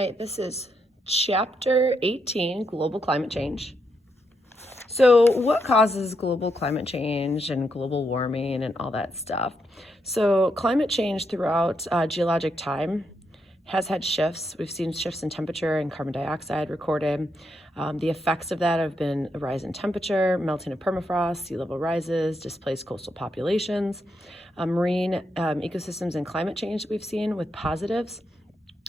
right, this is Chapter 18, Global Climate Change. So what causes global climate change and global warming and all that stuff? So climate change throughout geologic time has had shifts. We've seen shifts in temperature and carbon dioxide recorded. The effects of that have been a rise in temperature, melting of permafrost, sea level rises, displaced coastal populations, marine ecosystems and climate change that we've seen with positives.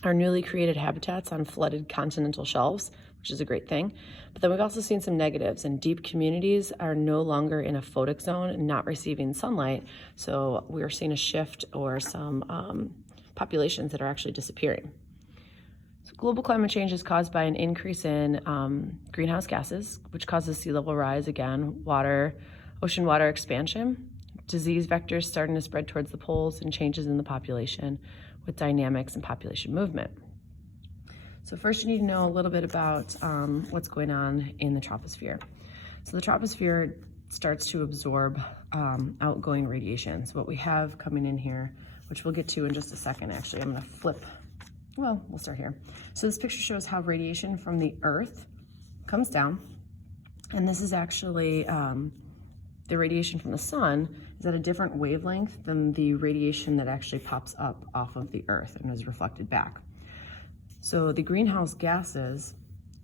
Our newly created habitats on flooded continental shelves, which is a great thing. But then we've also seen some negatives, and deep communities are no longer in a photic zone and not receiving sunlight. So we're seeing a shift or some populations that are actually disappearing. So global climate change is caused by an increase in greenhouse gases, which causes sea level rise again, ocean water expansion, disease vectors starting to spread towards the poles, and changes in the population with dynamics and population movement. So first you need to know a little bit about what's going on in the troposphere. So the troposphere starts to absorb outgoing radiation. So what we have coming in here, which we'll get to in just a second, actually, I'm gonna flip, well, we'll start here. So this picture shows how radiation from the Earth comes down, and this is actually the radiation from the sun is at a different wavelength than the radiation that actually pops up off of the Earth and is reflected back. So the greenhouse gases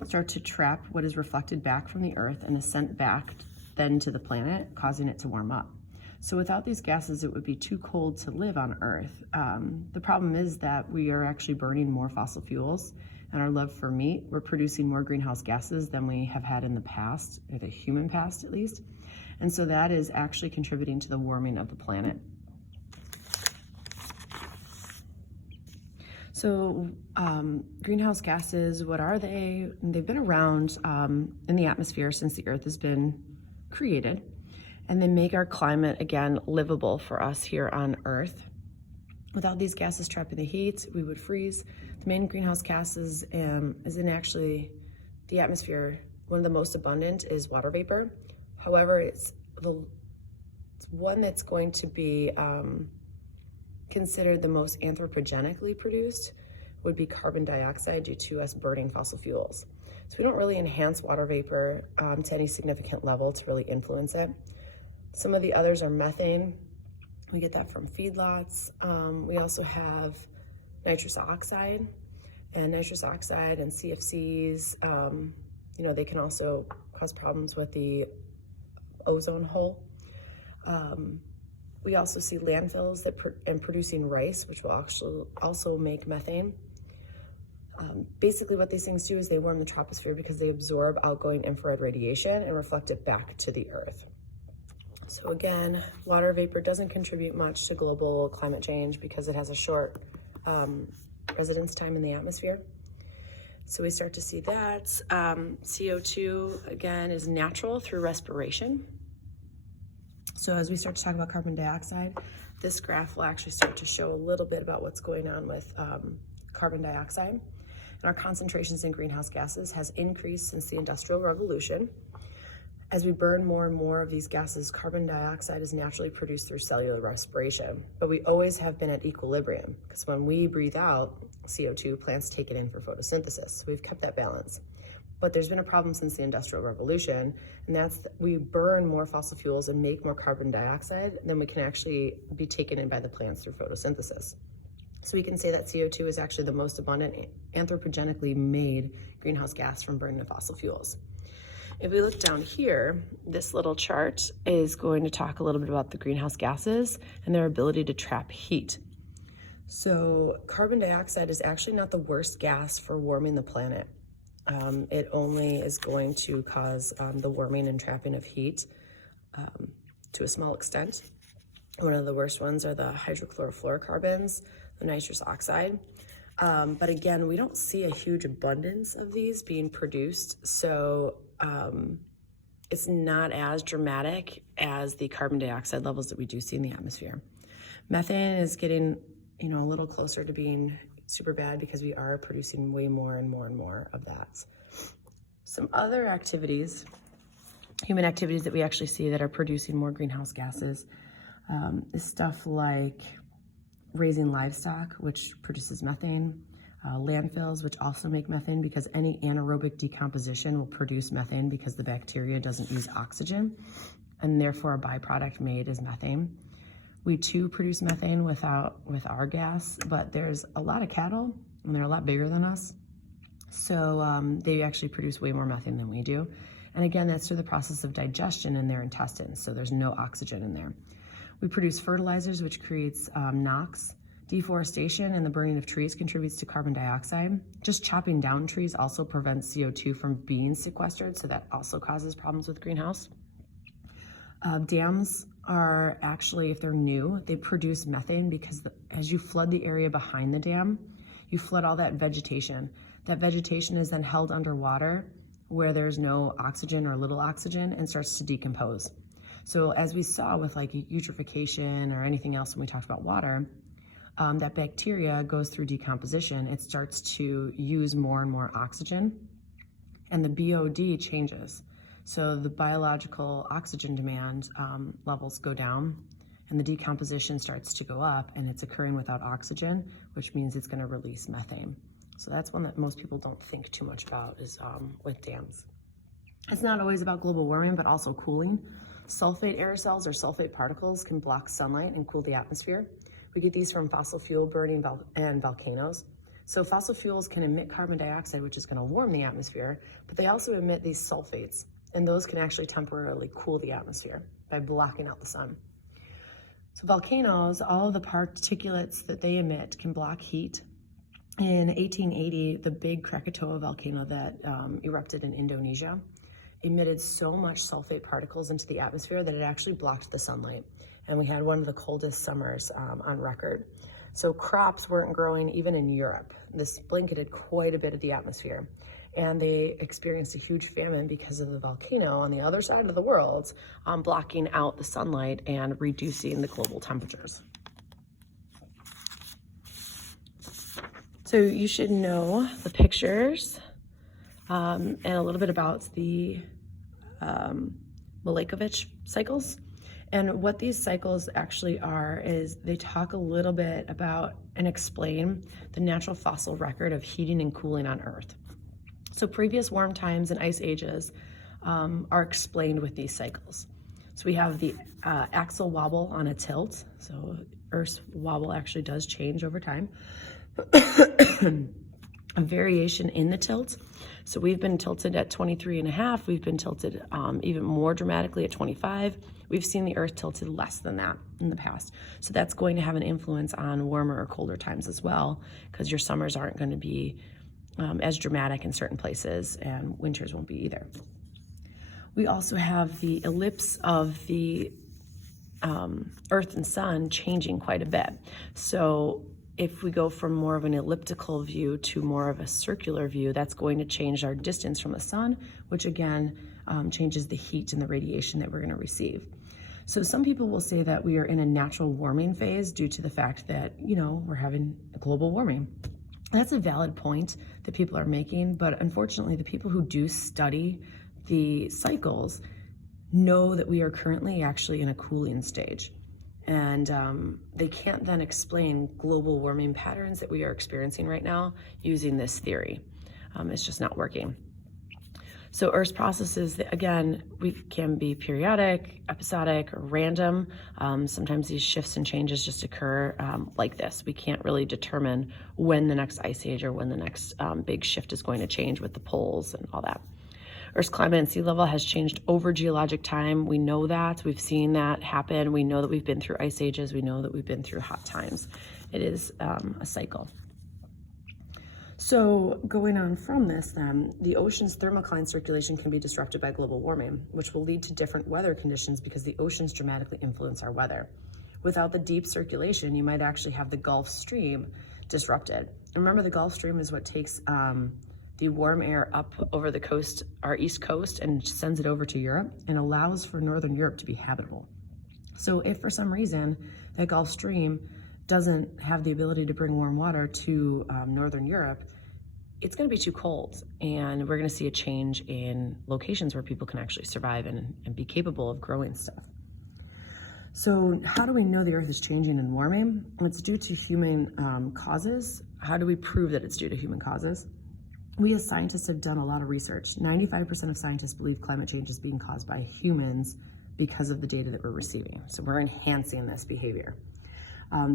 start to trap what is reflected back from the Earth and is sent back then to the planet, causing it to warm up. So without these gases, it would be too cold to live on Earth. The problem is that we are actually burning more fossil fuels, and our love for meat, we're producing more greenhouse gases than we have had in the past, or the human past at least. And so that is actually contributing to the warming of the planet. So greenhouse gases, what are they? They've been around in the atmosphere since the Earth has been created, and they make our climate, again, livable for us here on Earth. Without these gases trapping the heat, we would freeze. The main greenhouse gases is in actually the atmosphere. One of the most abundant is water vapor. However, it's one that's going to be considered the most anthropogenically produced would be carbon dioxide due to us burning fossil fuels. So we don't really enhance water vapor to any significant level to really influence it. Some of the others are methane. We get that from feedlots. We also have nitrous oxide, and nitrous oxide and CFCs, they can also cause problems with the ozone hole. We also see landfills that producing rice, which will also make methane. Basically what these things do is they warm the troposphere because they absorb outgoing infrared radiation and reflect it back to the Earth. So again, water vapor doesn't contribute much to global climate change because it has a short residence time in the atmosphere. So we start to see that. CO2, again, is natural through respiration. So as we start to talk about carbon dioxide, this graph will actually start to show a little bit about what's going on with carbon dioxide. And our concentrations in greenhouse gases has increased since the Industrial Revolution. As we burn more and more of these gases, carbon dioxide is naturally produced through cellular respiration, but we always have been at equilibrium because when we breathe out CO2, plants take it in for photosynthesis. So we've kept that balance. But there's been a problem since the Industrial Revolution, and that's we burn more fossil fuels and make more carbon dioxide than we can actually be taken in by the plants through photosynthesis. So we can say that CO2 is actually the most abundant anthropogenically made greenhouse gas from burning of fossil fuels. If we look down here, this little chart is going to talk a little bit about the greenhouse gases and their ability to trap heat. So carbon dioxide is actually not the worst gas for warming the planet. It only is going to cause the warming and trapping of heat to a small extent. One of the worst ones are the hydrochlorofluorocarbons, the nitrous oxide. But again, we don't see a huge abundance of these being produced. So it's not as dramatic as the carbon dioxide levels that we do see in the atmosphere. Methane is getting, a little closer to being super bad because we are producing way more and more and more of that. Some other activities, human activities that we actually see that are producing more greenhouse gases is stuff like raising livestock, which produces methane, landfills, which also make methane, because any anaerobic decomposition will produce methane because the bacteria doesn't use oxygen, and therefore a byproduct made is methane. We too produce methane with our gas, but there's a lot of cattle, and they're a lot bigger than us. So they actually produce way more methane than we do. And again, that's through the process of digestion in their intestines, so there's no oxygen in there. We produce fertilizers, which creates NOx. Deforestation and the burning of trees contributes to carbon dioxide. Just chopping down trees also prevents CO2 from being sequestered, so that also causes problems with greenhouse. Dams are actually, if they're new, they produce methane because as you flood the area behind the dam, you flood all that vegetation. That vegetation is then held underwater where there's no oxygen or little oxygen and starts to decompose. So as we saw with like eutrophication or anything else when we talked about water, that bacteria goes through decomposition. It starts to use more and more oxygen, and the BOD changes. So the biological oxygen demand levels go down, and the decomposition starts to go up, and it's occurring without oxygen, which means it's going to release methane. So that's one that most people don't think too much about, is with dams. It's not always about global warming, but also cooling. Sulfate aerosols or sulfate particles can block sunlight and cool the atmosphere. We get these from fossil fuel burning and volcanoes. So fossil fuels can emit carbon dioxide, which is going to warm the atmosphere, but they also emit these sulfates, and those can actually temporarily cool the atmosphere by blocking out the sun. So volcanoes, all of the particulates that they emit can block heat. In 1880, the big Krakatoa volcano that erupted in Indonesia emitted so much sulfate particles into the atmosphere that it actually blocked the sunlight. And we had one of the coldest summers on record. So crops weren't growing even in Europe. This blanketed quite a bit of the atmosphere. And they experienced a huge famine because of the volcano on the other side of the world, blocking out the sunlight and reducing the global temperatures. So you should know the pictures and a little bit about the Milankovitch cycles. And what these cycles actually are is they talk a little bit about and explain the natural fossil record of heating and cooling on Earth. So previous warm times and ice ages are explained with these cycles. So we have the axial wobble on a tilt. So Earth's wobble actually does change over time. A variation in the tilt. So we've been tilted at 23.5. We've been tilted even more dramatically at 25. We've seen the Earth tilted less than that in the past. So that's going to have an influence on warmer or colder times as well, because your summers aren't going to be as dramatic in certain places, and winters won't be either. We also have the ellipse of the Earth and Sun changing quite a bit. So if we go from more of an elliptical view to more of a circular view, that's going to change our distance from the sun, which again changes the heat and the radiation that we're going to receive. So some people will say that we are in a natural warming phase due to the fact that, we're having global warming. That's a valid point that people are making, but unfortunately the people who do study the cycles know that we are currently actually in a cooling stage. And they can't then explain global warming patterns that we are experiencing right now using this theory. It's just not working. So Earth's processes, again, we can be periodic, episodic, or random. Sometimes these shifts and changes just occur like this. We can't really determine when the next ice age or when the next big shift is going to change with the poles and all that. Earth's climate and sea level has changed over geologic time. We know that. We've seen that happen. We know that we've been through ice ages. We know that we've been through hot times. It is a cycle. So going on from this then, the ocean's thermocline circulation can be disrupted by global warming, which will lead to different weather conditions because the oceans dramatically influence our weather. Without the deep circulation, you might actually have the Gulf Stream disrupted. Remember, the Gulf Stream is what takes the warm air up over the coast, our east coast, and sends it over to Europe and allows for northern Europe to be habitable. So if for some reason that Gulf Stream doesn't have the ability to bring warm water to northern Europe, it's going to be too cold, and we're going to see a change in locations where people can actually survive and be capable of growing stuff. So how do we know the Earth is changing and warming? It's due to human causes. how do we prove that it's due to human causes? We as scientists have done a lot of research. 95% of scientists believe climate change is being caused by humans because of the data that we're receiving. So we're enhancing this behavior.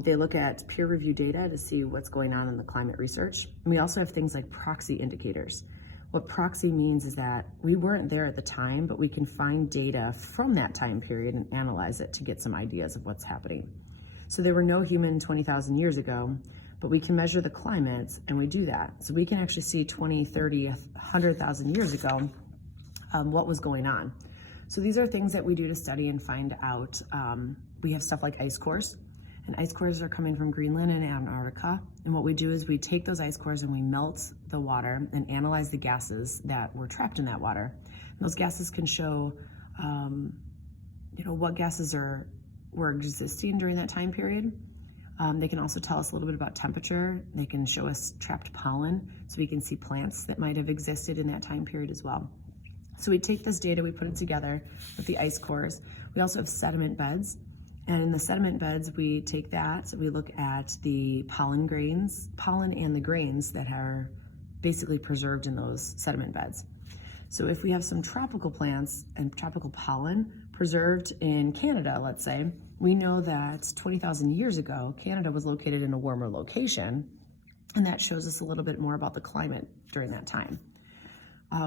They look at peer-reviewed data to see what's going on in the climate research. And we also have things like proxy indicators. What proxy means is that we weren't there at the time, but we can find data from that time period and analyze it to get some ideas of what's happening. So there were no humans 20,000 years ago, but we can measure the climate, and we do that. So we can actually see 20, 30, 100,000 years ago what was going on. So these are things that we do to study and find out. We have stuff like ice cores, and ice cores are coming from Greenland and Antarctica. And what we do is we take those ice cores and we melt the water and analyze the gases that were trapped in that water. And those gases can show, what gases were existing during that time period. They can also tell us a little bit about temperature. They can show us trapped pollen, so we can see plants that might have existed in that time period as well. So we take this data, we put it together with the ice cores. We also have sediment beds. And in the sediment beds, we take that, we look at the pollen and the grains that are basically preserved in those sediment beds. So if we have some tropical plants and tropical pollen preserved in Canada, let's say, we know that 20,000 years ago, Canada was located in a warmer location, and that shows us a little bit more about the climate during that time.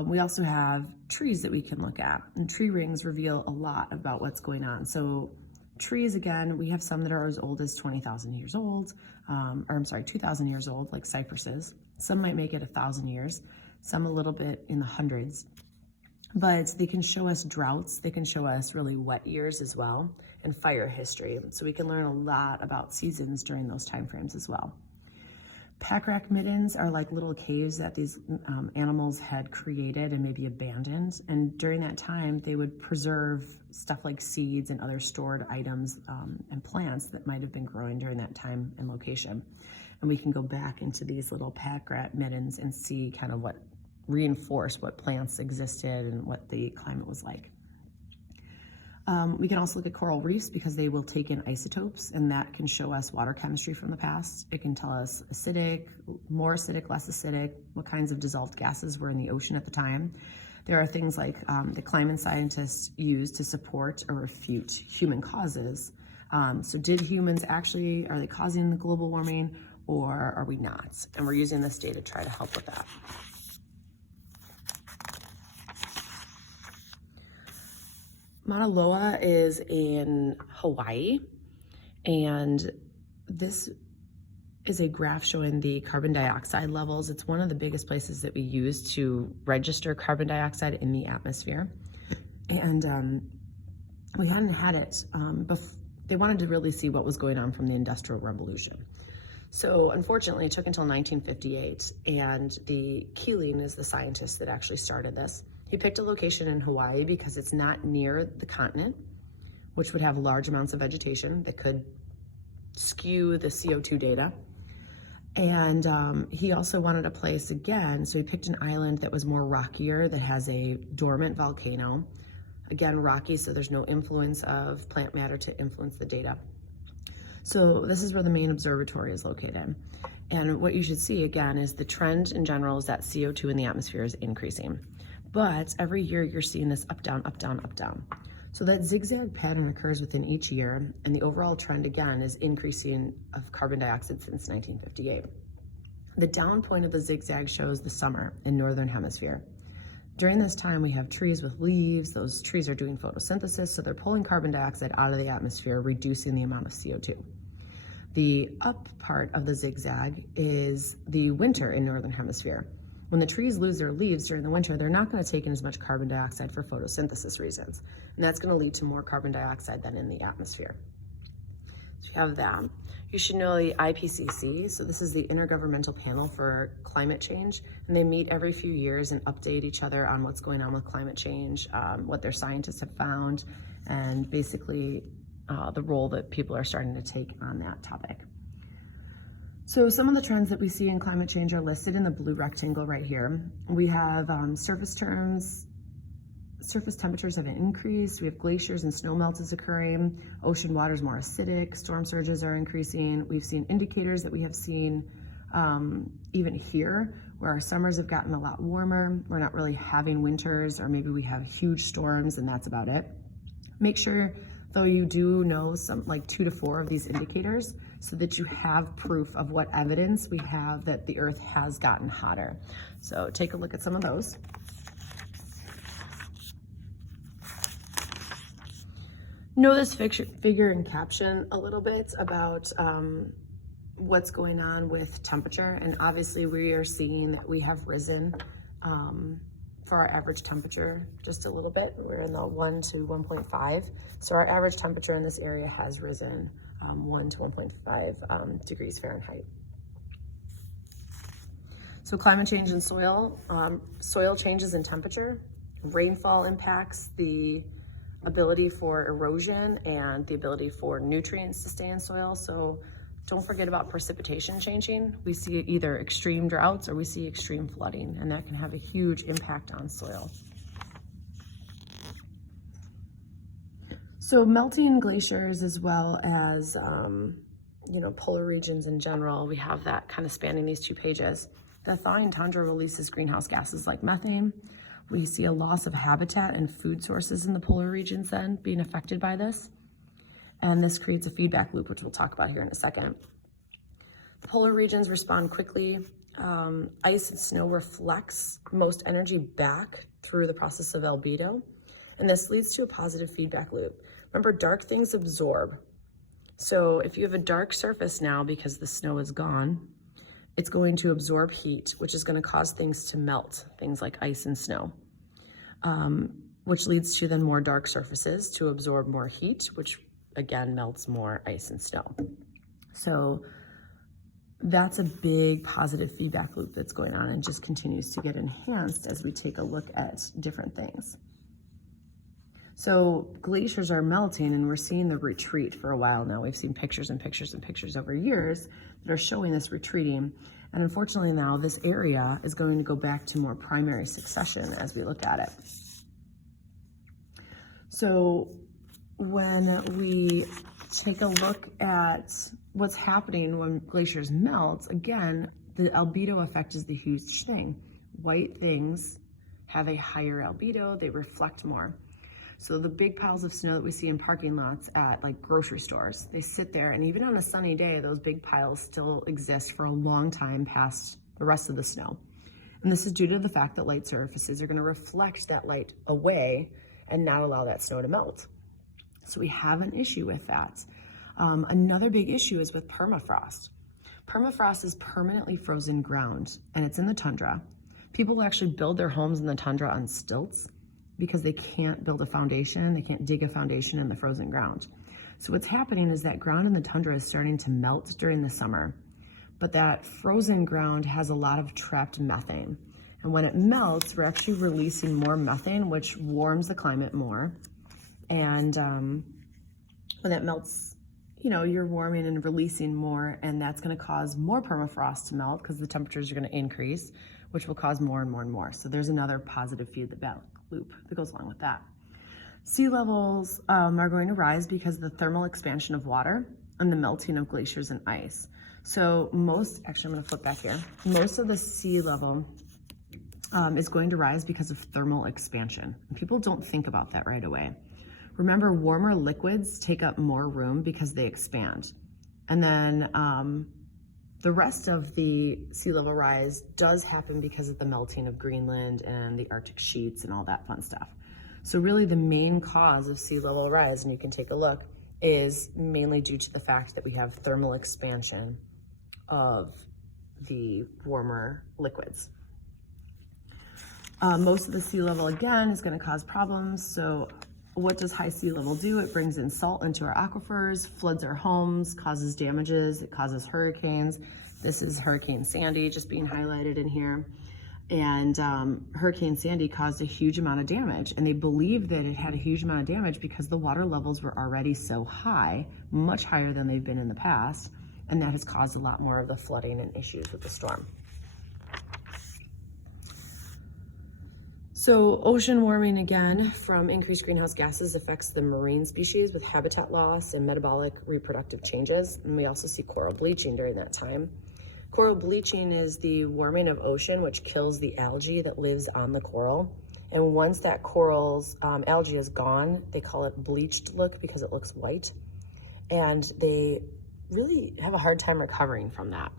We also have trees that we can look at, and tree rings reveal a lot about what's going on. So trees, again, we have some that are as old as 20,000 years old, 2,000 years old, like cypresses. Some might make it 1,000 years, some a little bit in the hundreds. But they can show us droughts, they can show us really wet years as well, and fire history. So we can learn a lot about seasons during those time frames as well. Pack rack middens are like little caves that these animals had created and maybe abandoned. And during that time, they would preserve stuff like seeds and other stored items and plants that might have been growing during that time and location. And we can go back into these little pack rack middens and see kind of reinforce what plants existed and what the climate was like. We can also look at coral reefs because they will take in isotopes, and that can show us water chemistry from the past. It can tell us acidic, more acidic, less acidic, what kinds of dissolved gases were in the ocean at the time. There are things like the climate scientists use to support or refute human causes. So did humans are they causing the global warming, or are we not? And we're using this data to try to help with that. Mauna Loa is in Hawaii, and this is a graph showing the carbon dioxide levels. It's one of the biggest places that we use to register carbon dioxide in the atmosphere. And we hadn't had it, they wanted to really see what was going on from the Industrial Revolution. So unfortunately, it took until 1958, and the Keeling is the scientist that actually started this. He picked a location in Hawaii because it's not near the continent, which would have large amounts of vegetation that could skew the CO2 data. And he also wanted a place again, so he picked an island that was more rockier, that has a dormant volcano. Again, rocky, so there's no influence of plant matter to influence the data. So this is where the main observatory is located. And what you should see again is the trend in general is that CO2 in the atmosphere is increasing. But every year you're seeing this up, down, up, down, up, down. So that zigzag pattern occurs within each year, and the overall trend again is increasing of carbon dioxide since 1958. The down point of the zigzag shows the summer in Northern Hemisphere. During this time, we have trees with leaves. Those trees are doing photosynthesis, so they're pulling carbon dioxide out of the atmosphere, reducing the amount of CO2. The up part of the zigzag is the winter in Northern Hemisphere. When the trees lose their leaves during the winter, they're not going to take in as much carbon dioxide for photosynthesis reasons. And that's going to lead to more carbon dioxide than in the atmosphere. So you have that. You should know the IPCC. So this is the Intergovernmental Panel for Climate Change. And they meet every few years and update each other on what's going on with climate change, what their scientists have found, and basically the role that people are starting to take on that topic. So some of the trends that we see in climate change are listed in the blue rectangle right here. We have surface temperatures have increased. We have glaciers and snow melt is occurring. Ocean water is more acidic. Storm surges are increasing. We've seen indicators that we have seen Even here, where our summers have gotten a lot warmer, we're not really having winters, or maybe we have huge storms and that's about it. Make sure, though, you do know some like 2 to 4 of these indicators so that you have proof of what evidence we have that the earth has gotten hotter. So take a look at some of those. Know this figure and caption a little bit about what's going on with temperature. And obviously we are seeing that we have risen for our average temperature just a little bit. We're in the 1 to 1.5. So our average temperature in this area has risen 1 to 1.5 degrees Fahrenheit. So climate change and soil, soil changes in temperature, rainfall impacts the ability for erosion and the ability for nutrients to stay in soil. So don't forget about precipitation changing. We see either extreme droughts or we see extreme flooding, and that can have a huge impact on soil. So melting glaciers, as well as polar regions in general, we have that kind of spanning these 2 pages. The thawing tundra releases greenhouse gases like methane. We see a loss of habitat and food sources in the polar regions then being affected by this. And this creates a feedback loop, which we'll talk about here in a second. The polar regions respond quickly. Ice and snow reflects most energy back through the process of albedo. And this leads to a positive feedback loop. Remember, dark things absorb. So if you have a dark surface now because the snow is gone, it's going to absorb heat, which is going to cause things to melt, things like ice and snow, which leads to then more dark surfaces to absorb more heat, which again melts more ice and snow. So that's a big positive feedback loop that's going on and just continues to get enhanced as we take a look at different things. So glaciers are melting and we're seeing the retreat for a while now. We've seen pictures and pictures and pictures over years that are showing this retreating. And unfortunately now this area is going to go back to more primary succession as we look at it. So when we take a look at what's happening when glaciers melt, again, the albedo effect is the huge thing. White things have a higher albedo, they reflect more. So the big piles of snow that we see in parking lots at like grocery stores, they sit there, and even on a sunny day, those big piles still exist for a long time past the rest of the snow. And this is due to the fact that light surfaces are going to reflect that light away and not allow that snow to melt. So we have an issue with that. Another big issue is with permafrost. Permafrost is permanently frozen ground, and it's in the tundra. People actually build their homes in the tundra on stilts because they can't build a foundation, they can't dig a foundation in the frozen ground. So what's happening is that ground in the tundra is starting to melt during the summer, but that frozen ground has a lot of trapped methane. And when it melts, we're actually releasing more methane, which warms the climate more. And when that melts, you're warming and releasing more, and that's gonna cause more permafrost to melt because the temperatures are gonna increase, which will cause more and more and more. So there's another positive feedback loop that goes along with that. Sea levels are going to rise because of the thermal expansion of water and the melting of glaciers and ice. So actually I'm gonna flip back here. Most of the sea level is going to rise because of thermal expansion. And people don't think about that right away. Remember, warmer liquids take up more room because they expand. And then the rest of the sea level rise does happen because of the melting of Greenland and the Arctic sheets and all that fun stuff. So really the main cause of sea level rise, and you can take a look, is mainly due to the fact that we have thermal expansion of the warmer liquids. Most of the sea level, again, is going to cause problems. So what does high sea level do? It brings in salt into our aquifers, floods our homes, causes damages, it causes hurricanes. This is Hurricane Sandy just being highlighted in here. And Hurricane Sandy caused a huge amount of damage. And they believe that it had a huge amount of damage because the water levels were already so high, much higher than they've been in the past. And that has caused a lot more of the flooding and issues with the storm. So ocean warming, again, from increased greenhouse gases affects the marine species with habitat loss and metabolic reproductive changes. And we also see coral bleaching during that time. Coral bleaching is the warming of ocean, which kills the algae that lives on the coral. And once that coral's algae is gone, they call it bleached look because it looks white. And they really have a hard time recovering from that.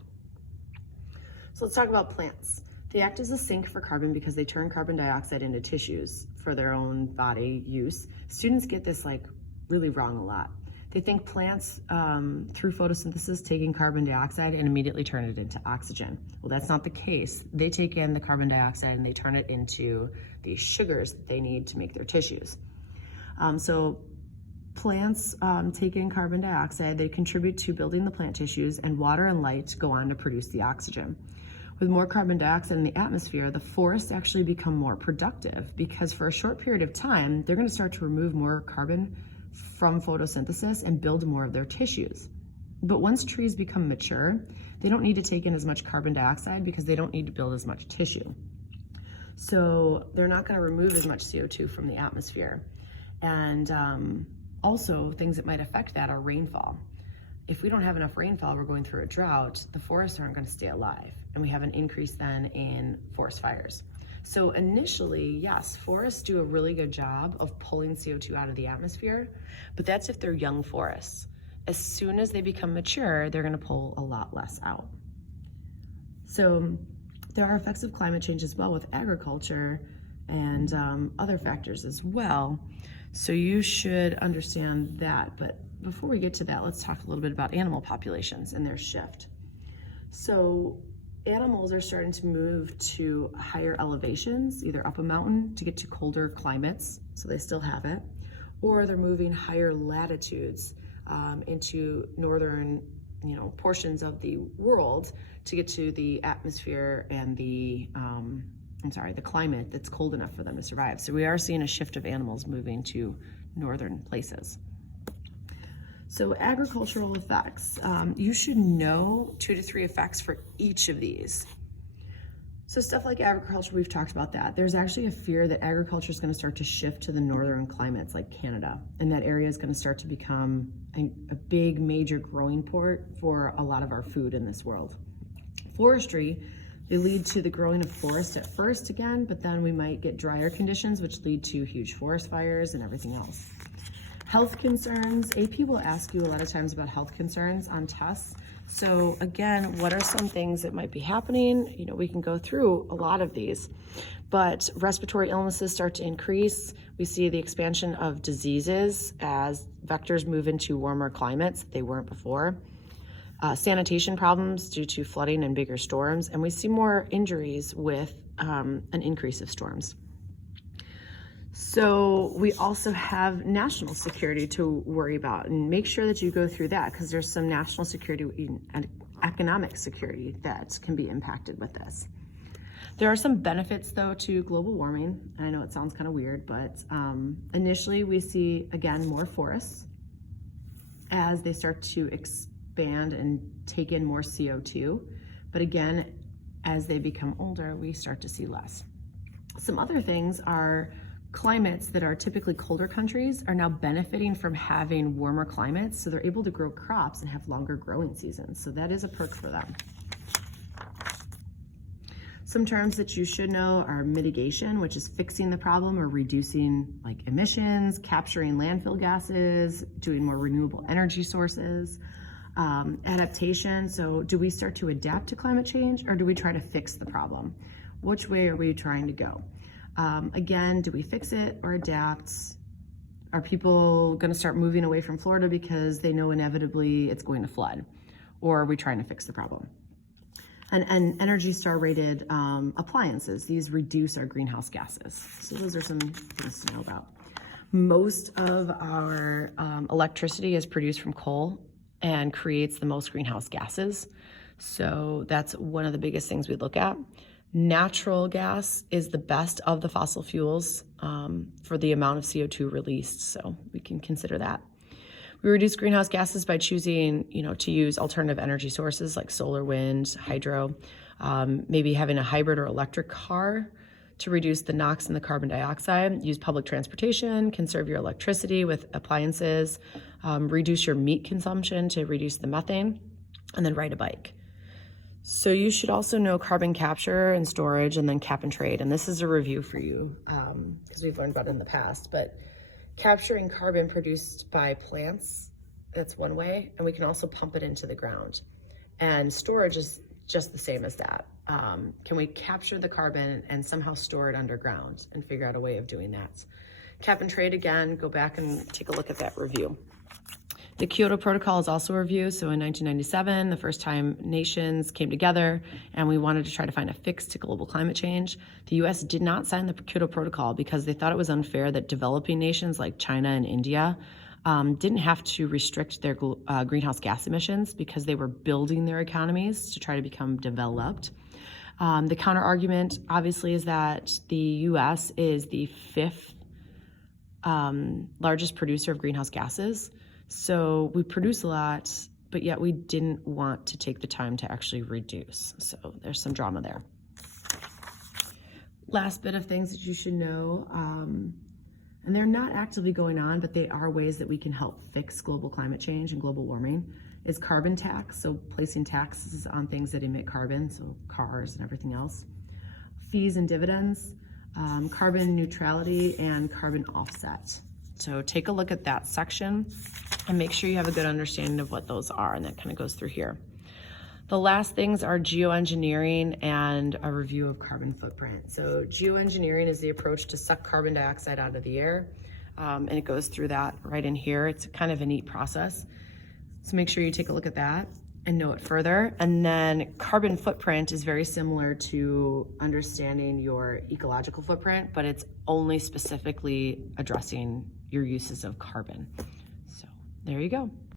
So let's talk about plants. They act as a sink for carbon because they turn carbon dioxide into tissues for their own body use. Students get this like really wrong a lot. They think plants, through photosynthesis, take in carbon dioxide and immediately turn it into oxygen. Well, that's not the case. They take in the carbon dioxide and they turn it into the sugars that they need to make their tissues. So plants take in carbon dioxide, they contribute to building the plant tissues, and water and light go on to produce the oxygen. With more carbon dioxide in the atmosphere, the forests actually become more productive because for a short period of time, they're going to start to remove more carbon from photosynthesis and build more of their tissues. But once trees become mature, they don't need to take in as much carbon dioxide because they don't need to build as much tissue. So they're not going to remove as much CO2 from the atmosphere. And also things that might affect that are rainfall. If we don't have enough rainfall, we're going through a drought, the forests aren't going to stay alive. And we have an increase then in forest fires. So initially, yes, forests do a really good job of pulling CO2 out of the atmosphere, but that's if they're young forests. As soon as they become mature, they're going to pull a lot less out. So there are effects of climate change as well with agriculture and other factors as well. So you should understand that. But before we get to that, let's talk a little bit about animal populations and their shift. So animals are starting to move to higher elevations, either up a mountain to get to colder climates, so they still have it, or they're moving higher latitudes into northern, portions of the world to get to the atmosphere and the climate that's cold enough for them to survive. So we are seeing a shift of animals moving to northern places. So agricultural effects, you should know 2 to 3 effects for each of these. So stuff like agriculture, we've talked about that. There's actually a fear that agriculture is going to start to shift to the northern climates like Canada, and that area is going to start to become a big major growing port for a lot of our food in this world. Forestry, they lead to the growing of forests at first again, but then we might get drier conditions which lead to huge forest fires and everything else. Health concerns, AP will ask you a lot of times about health concerns on tests. So again, what are some things that might be happening? We can go through a lot of these, but respiratory illnesses start to increase. We see the expansion of diseases as vectors move into warmer climates that they weren't before. Sanitation problems due to flooding and bigger storms, and we see more injuries with an increase of storms. So we also have national security to worry about, and make sure that you go through that because there's some national security and economic security that can be impacted with this. There are some benefits though to global warming. I know it sounds kind of weird, but initially we see again more forests as they start to expand and take in more CO2. But again, as they become older, we start to see less. Some other things are climates that are typically colder countries are now benefiting from having warmer climates, so they're able to grow crops and have longer growing seasons. So that is a perk for them. Some terms that you should know are mitigation, which is fixing the problem or reducing like emissions, capturing landfill gases, doing more renewable energy sources. Adaptation, so do we start to adapt to climate change or do we try to fix the problem? Which way are we trying to go? Again, do we fix it or adapt? Are people going to start moving away from Florida because they know inevitably it's going to flood? Or are we trying to fix the problem? And Energy Star rated appliances, these reduce our greenhouse gases. So those are some things to know about. Most of our electricity is produced from coal and creates the most greenhouse gases. So that's one of the biggest things we look at. Natural gas is the best of the fossil fuels for the amount of CO2 released, so we can consider that. We reduce greenhouse gases by choosing, to use alternative energy sources like solar, wind, hydro, maybe having a hybrid or electric car to reduce the NOx and the carbon dioxide, use public transportation, conserve your electricity with appliances, reduce your meat consumption to reduce the methane, and then ride a bike. So you should also know carbon capture and storage, and then cap and trade. And this is a review for you because we've learned about it in the past. But capturing carbon produced by plants, that's one way. And we can also pump it into the ground. And storage is just the same as that. Can we capture the carbon and somehow store it underground and figure out a way of doing that? Cap and trade, again, go back and take a look at that review. The Kyoto Protocol is also a review. So in 1997, the first time nations came together and we wanted to try to find a fix to global climate change. The US did not sign the Kyoto Protocol because they thought it was unfair that developing nations like China and India didn't have to restrict their greenhouse gas emissions because they were building their economies to try to become developed. The counter argument, obviously, is that the US is the fifth largest producer of greenhouse gases. So we produce a lot, but yet we didn't want to take the time to actually reduce. So there's some drama there. Last bit of things that you should know, and they're not actively going on, but they are ways that we can help fix global climate change and global warming, is carbon tax. So placing taxes on things that emit carbon, so cars and everything else. Fees and dividends, carbon neutrality, and carbon offset. So take a look at that section and make sure you have a good understanding of what those are, and that kind of goes through here. The last things are geoengineering and a review of carbon footprint. So geoengineering is the approach to suck carbon dioxide out of the air, and it goes through that right in here. It's kind of a neat process. So make sure you take a look at that and know it further. And then carbon footprint is very similar to understanding your ecological footprint, but it's only specifically addressing your uses of carbon. So there you go.